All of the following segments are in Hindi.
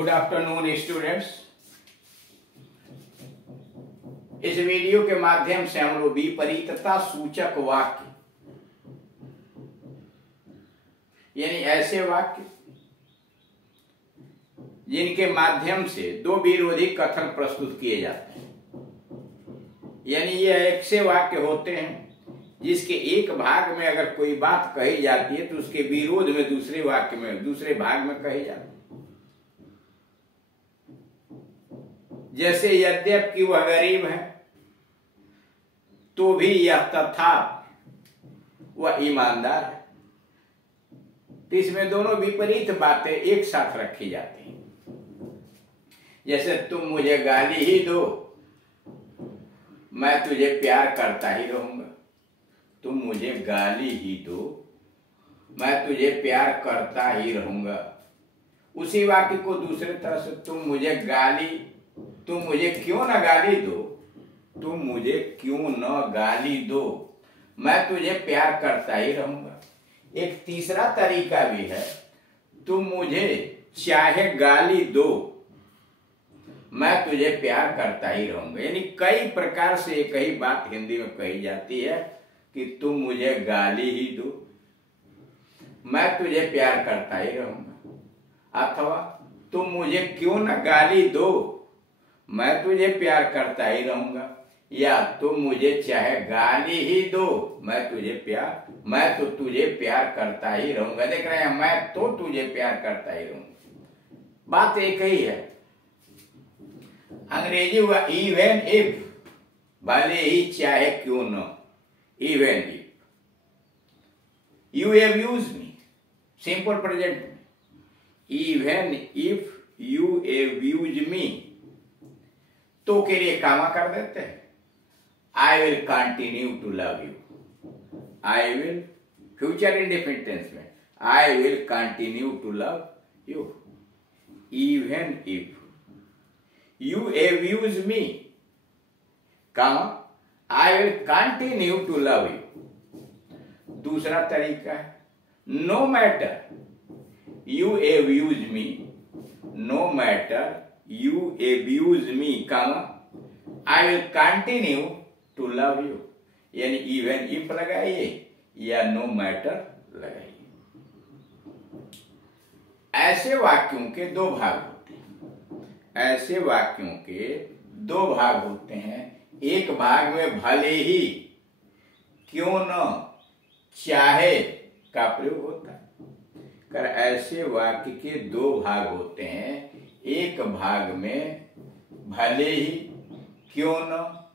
Good afternoon students. इस वीडियो के माध्यम से हम लोग विपरीतता सूचक वाक्य यानी ऐसे वाक्य जिनके माध्यम से दो विरोधी कथन प्रस्तुत किए जाते हैं, यानी ये ऐसे वाक्य होते हैं जिसके एक भाग में अगर कोई बात कही जाती है तो उसके विरोध में दूसरे वाक्य में दूसरे भाग में कही जाती है। जैसे यद्यपि वह गरीब है तो भी यह तथा वह ईमानदार है। तो इसमें दोनों विपरीत बातें एक साथ रखी जाती हैं। जैसे तुम मुझे गाली ही दो, मैं तुझे प्यार करता ही रहूंगा। तुम मुझे गाली ही दो, मैं तुझे प्यार करता ही रहूंगा। उसी वाक्य को दूसरे तरह से तुम मुझे क्यों ना गाली दो, तुम मुझे क्यों न गाली दो, मैं तुझे प्यार करता ही रहूंगा। एक तीसरा तरीका भी है, तुम मुझे चाहे गाली दो, मैं तुझे प्यार करता ही रहूंगा। यानी कई प्रकार से एक ही बात हिंदी में कही जाती है कि तुम मुझे गाली ही दो, मैं तुझे प्यार करता ही रहूंगा। अथवा तुम मुझे क्यों न गाली दो, मैं तुझे प्यार करता ही रहूंगा। या तुम मुझे चाहे गाली ही दो, मैं तो तुझे प्यार करता ही रहूंगा। देख रहे हैं, मैं तो तुझे प्यार करता ही रहूंगा, बात एक ही है। अंग्रेजी हुआ इवन इफ, भले ही चाहे क्यों न। Even if you abuse me, simple present में, even if you abuse me, तो के लिए कामा कर देते हैं। I will continue to love you, I will future indefinite tense में, I will continue to love you. Even if you abuse me, comma I will continue to love you. दूसरा तरीका है, no matter you abuse me, no matter you abuse me, I will continue to love you। यानी even if लगाइए या no matter लगाइए। ऐसे वाक्यों के दो भाग होते हैं। ऐसे वाक्यों के दो भाग होते हैं। एक भाग में भले ही क्यों न चाहे का प्रयोग होता है। कर ऐसे वाक्य के दो भाग होते हैं। एक भाग में भले ही क्यों न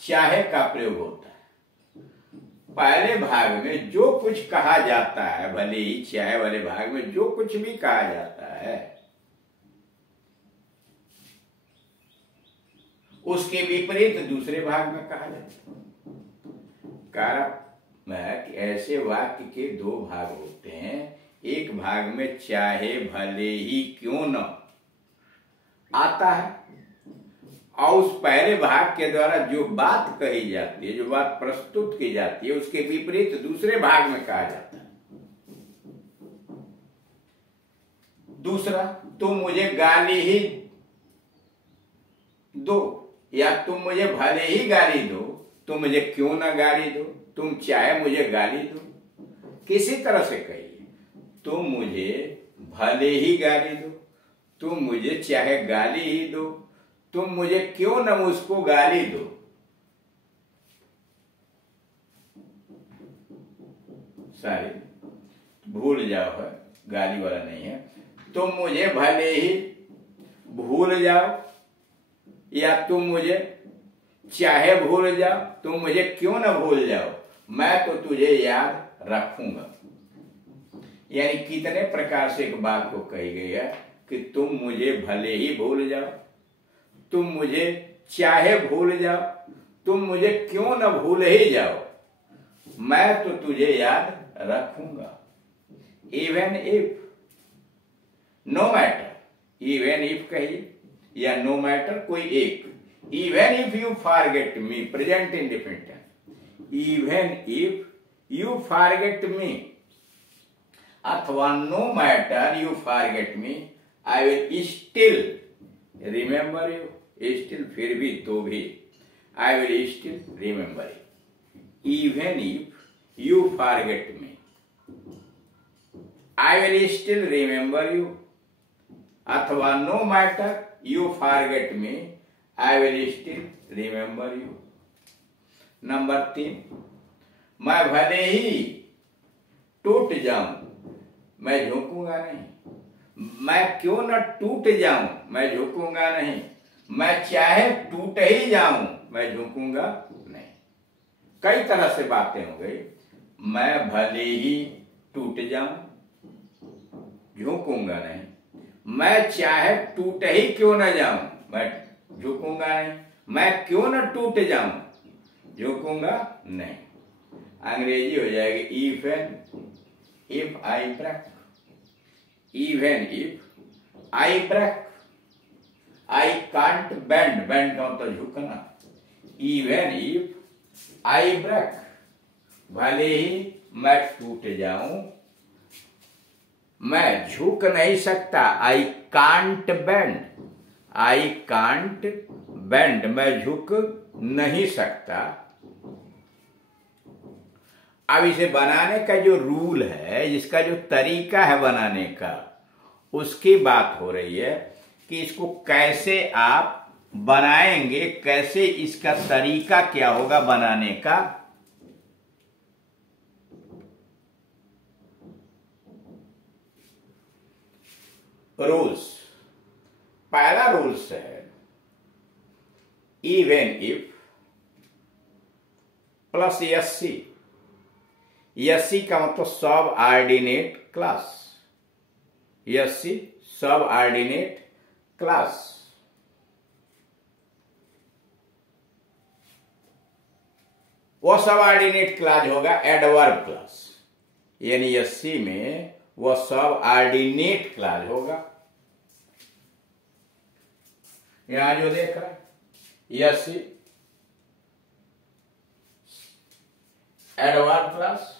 चाहे का प्रयोग होता है। पहले भाग में जो कुछ कहा जाता है, भले ही चाहे वाले भाग में जो कुछ भी कहा जाता है, उसके विपरीत दूसरे भाग में कहा जाता है। कारण है कि ऐसे वाक्य के दो भाग होते हैं। एक भाग में चाहे भले ही क्यों न आता है, और उस पहले भाग के द्वारा जो बात कही जाती है, जो बात प्रस्तुत की जाती है, उसके विपरीत दूसरे भाग में कहा जाता है। दूसरा, तुम मुझे गाली ही दो, या तुम मुझे भले ही गाली दो, तुम मुझे क्यों ना गाली दो, तुम चाहे मुझे गाली दो। किसी तरह से कहिए, तुम मुझे भले ही गाली दो, तुम मुझे चाहे गाली ही दो, तुम मुझे क्यों न उसको गाली दो। सॉरी, भूल जाओ है, गाली वाला नहीं है। तुम मुझे भले ही भूल जाओ, या तुम मुझे चाहे भूल जाओ, तुम मुझे क्यों न भूल जाओ, मैं तो तुझे याद रखूंगा। यानी कितने प्रकार से एक बात को कही गई है कि तुम मुझे भले ही भूल जाओ, तुम मुझे चाहे भूल जाओ, तुम मुझे क्यों न भूल ही जाओ, मैं तो तुझे याद रखूंगा। Even if, no matter, even if कहिए या नो मैटर, कोई एक। Even if you forget me, present indefinite tense, even if you forget me, अथवा no matter you forget me, I will still remember you, still फिर भी, तो भी, I will still remember you. Even if you forget me, I will still remember you, अथवा no matter you forget me, I will still remember you. Number 3, मैं भले ही टूट जाऊं, मैं झुकूंगा नहीं। मैं क्यों न टूट जाऊं, मैं झुकूंगा नहीं। मैं चाहे टूट ही जाऊं, मैं झुकूंगा नहीं। कई तरह से बातें हो गई। मैं भले ही टूट जाऊं, झुकूंगा नहीं। मैं चाहे टूट ही क्यों न जाऊं, मैं झुकूंगा नहीं। मैं क्यों न टूट जाऊं, झुकूंगा नहीं। अंग्रेजी हो जाएगी if I break, even if I break, I can't bend, bend का मतलब झुकना। इवन इफ आई ब्रेक, भले ही मैं टूट जाऊं, मैं झुक नहीं सकता। आई can't bend, I can't bend, मैं झुक नहीं सकता। अब इसे बनाने का जो रूल है, जिसका जो तरीका है बनाने का, उसकी बात हो रही है कि इसको कैसे आप बनाएंगे, कैसे इसका तरीका क्या होगा बनाने का। रूल्स, पहला रूल्स है even if plus SC. SC का मतलब सब ऑर्डिनेट क्लास, एससी सब ऑर्डिनेट क्लास। वो सब ऑर्डिनेट क्लास होगा एडवर्ब क्लास, यानी एससी में वो सब ऑर्डिनेट क्लास होगा। यहां जो देख रहा है SC adverb clause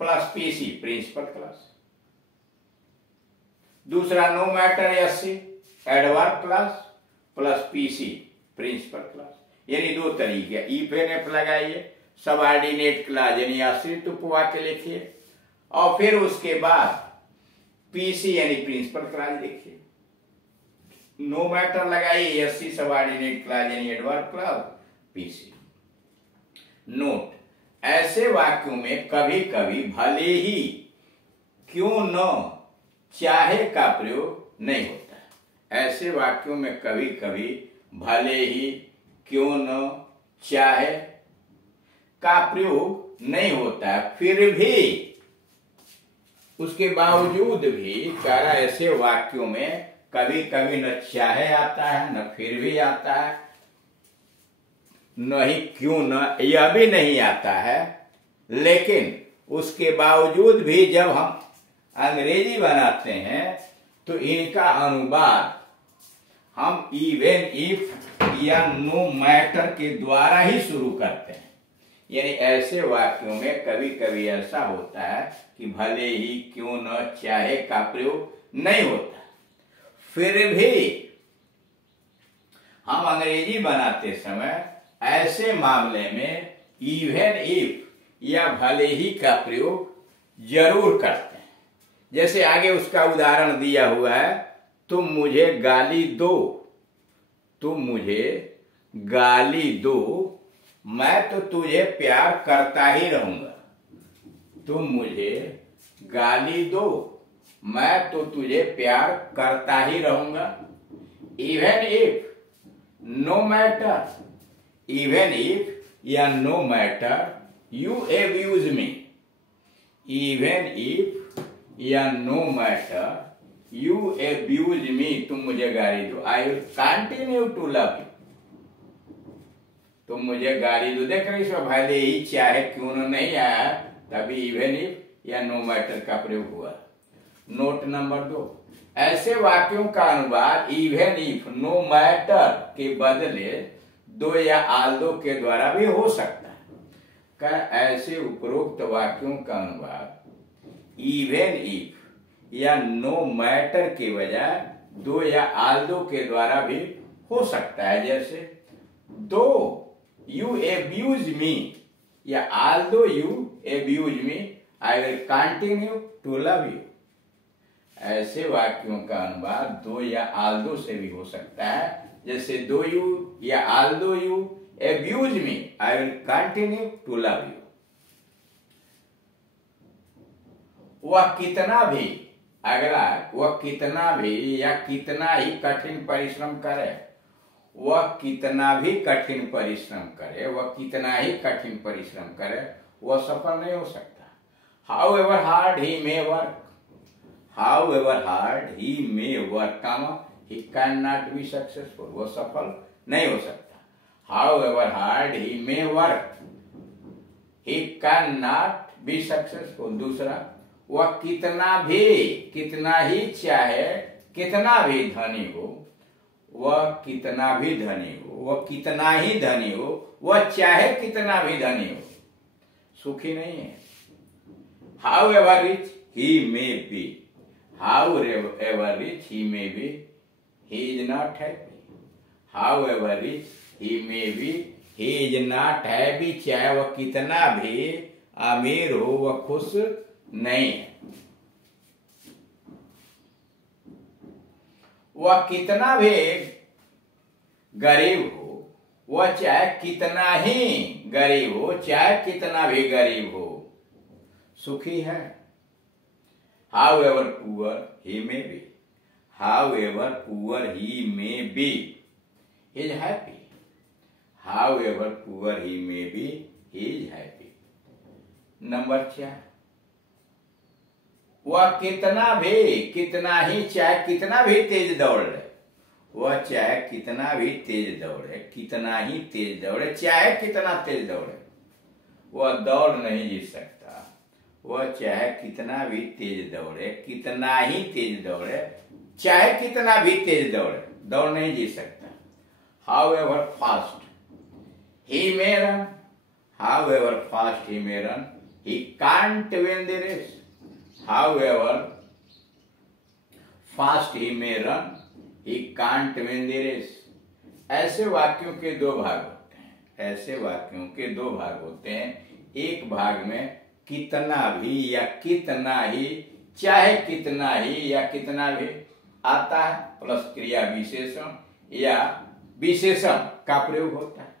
plus PC principal clause. दूसरा no matter SC adverb clause plus PC principal clause. यानी दो तरीके, इफ एन एफ लगाइए, सबऑर्डिनेट क्लास यानी आश्रित उपवाक्य लिखिए, और फिर उसके बाद पीसी यानी प्रिंसिपल क्लास लिखिए। नो मैटर लगाइए, एससी सबऑर्डिनेट क्लास यानी एडवर्ब क्लास, पीसी। नोट, ऐसे वाक्यों में कभी कभी भले ही, क्यों न, चाहे का प्रयोग नहीं होता है। ऐसे वाक्यों में कभी कभी भले ही, क्यों न, चाहे का प्रयोग नहीं होता है। फिर भी, उसके बावजूद भी कह रहा है ऐसे वाक्यों में कभी कभी न चाहे आता है, न फिर भी आता है, नहीं क्यों न, यह भी नहीं आता है। लेकिन उसके बावजूद भी जब हम अंग्रेजी बनाते हैं तो इनका अनुवाद हम इवन इफ या नो मैटर के द्वारा ही शुरू करते हैं। यानी ऐसे वाक्यों में कभी कभी ऐसा होता है कि भले ही, क्यों न, चाहे का प्रयोग नहीं होता, फिर भी हम अंग्रेजी बनाते समय ऐसे मामले में इवन इफ या भले ही का प्रयोग जरूर करते हैं। जैसे आगे उसका उदाहरण दिया हुआ है, तुम मुझे गाली दो, तुम मुझे गाली दो, मैं तो तुझे प्यार करता ही रहूंगा। तुम मुझे गाली दो, मैं तो तुझे प्यार करता ही रहूंगा। Even if, no matter, even if या no matter you abuse me, even if या no matter you abuse me, तुम मुझे गाली दो, I will continue to love you. तुम मुझे गाली दो, देख रहे भले ही, चाहे क्यों न नहीं आया, तभी इवन इफ या नो मैटर का प्रयोग हुआ। नोट नंबर 2, ऐसे वाक्यों का अनुवाद इवन इफ, नो मैटर के बदले दो या आल्दो के द्वारा भी हो सकता है। ऐसे उपरोक्त वाक्यों का अनुवाद इवन इफ या नो मैटर के बजाय दो या आल्दो के द्वारा भी हो सकता है। जैसे दो यू एब्यूज मी या although you abuse me I will continue to love you. ऐसे वाक्यों का अनुवाद दो या आल्दो से भी हो सकता है। जैसे दो यू या although you abuse me I will continue to love you. वह कितना भी, अगला वह कितना भी या कितना ही कठिन परिश्रम करे, वह कितना भी कठिन परिश्रम करे, वह कितना ही कठिन परिश्रम करे, वह सफल नहीं हो सकता। How ever hard he may work, how ever hard he may work, he can not be successful, वह सफल नहीं हो सकता। How ever hard he may work, he can not be successful. दूसरा, वह कितना ही चाहे कितना भी धनी हो, वह कितना भी धनी हो, वह कितना ही धनी हो, वह चाहे कितना भी धनी हो, सुखी नहीं है। How ever rich he may be, how ever rich he may be, he is not happy. However rich he may be, he is not happy. चाहे वह कितना भी अमीर हो, वह खुश नहीं है। वह कितना भी गरीब हो, वह चाहे कितना ही गरीब हो, चाहे कितना भी गरीब हो, सुखी है। However poor he may be, however poor he may be, he is happy. However poor he may be, he is happy. Number 4, वह कितना ही चाहे कितना भी तेज दौड़ ले, वह चाहे कितना भी तेज दौड़े, कितना ही तेज दौड़े, चाहे कितना तेज दौड़े, वह दौड़ नहीं जीत सकता। वह चाहे कितना भी तेज दौड़े, कितना ही तेज दौड़े, चाहे कितना भी तेज दौड़े, दौड़ नहीं जीत सकता। However fast he may run, however fast he may run, he can't win the race. However fast he may run, he can't win the race. ऐसे वाक्यों के दो भाग होते हैं, ऐसे वाक्यों के दो भाग होते हैं। एक भाग में कितना भी या कितना ही, चाहे कितना ही या कितना भी आता है, प्लस क्रिया विशेषण या विशेषण का प्रयोग होता है।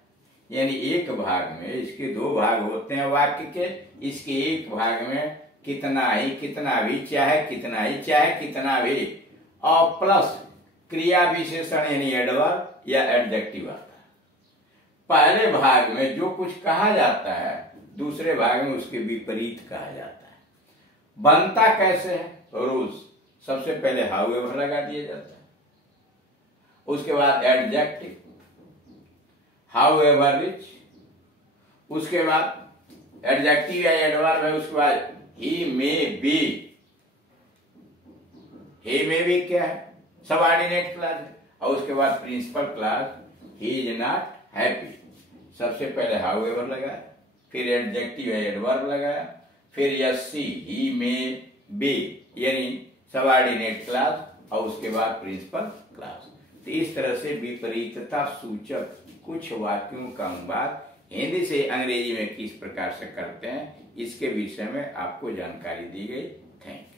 यानी एक भाग में, इसके दो भाग होते हैं वाक्य के, इसके एक भाग में कितना ही, कितना भी, चाहे कितना ही, चाहे कितना भी, और प्लस क्रिया विशेषण यानी एडवर्ब या एडजेक्टिव आता है। पहले भाग में जो कुछ कहा जाता है, दूसरे भाग में उसके विपरीत कहा जाता है। बनता कैसे है? रोज सबसे पहले हाउएवर लगा दिया जाता है, उसके बाद एडजेक्टिव हाउएवर रिच, उसके बाद एडजेक्टिव या एडवर्ब है, उसके बाद ही may be. He may be क्या है? सबऑर्डिनेट क्लास है। और उसके बाद प्रिंसिपल क्लास ही इज नॉट हैप्पी। सबसे पहले हाउएवर लगाया, फिर एडजेक्टिव या एडवर्ब लगाया, फिर यसी ही मे बी यानी सबऑर्डिनेट क्लास, और उसके बाद प्रिंसिपल क्लास। तो इस तरह से विपरीतता सूचक कुछ वाक्यों का अनुवाद हिंदी से अंग्रेजी में किस प्रकार से करते हैं, इसके विषय में आपको जानकारी दी गई। Thank you.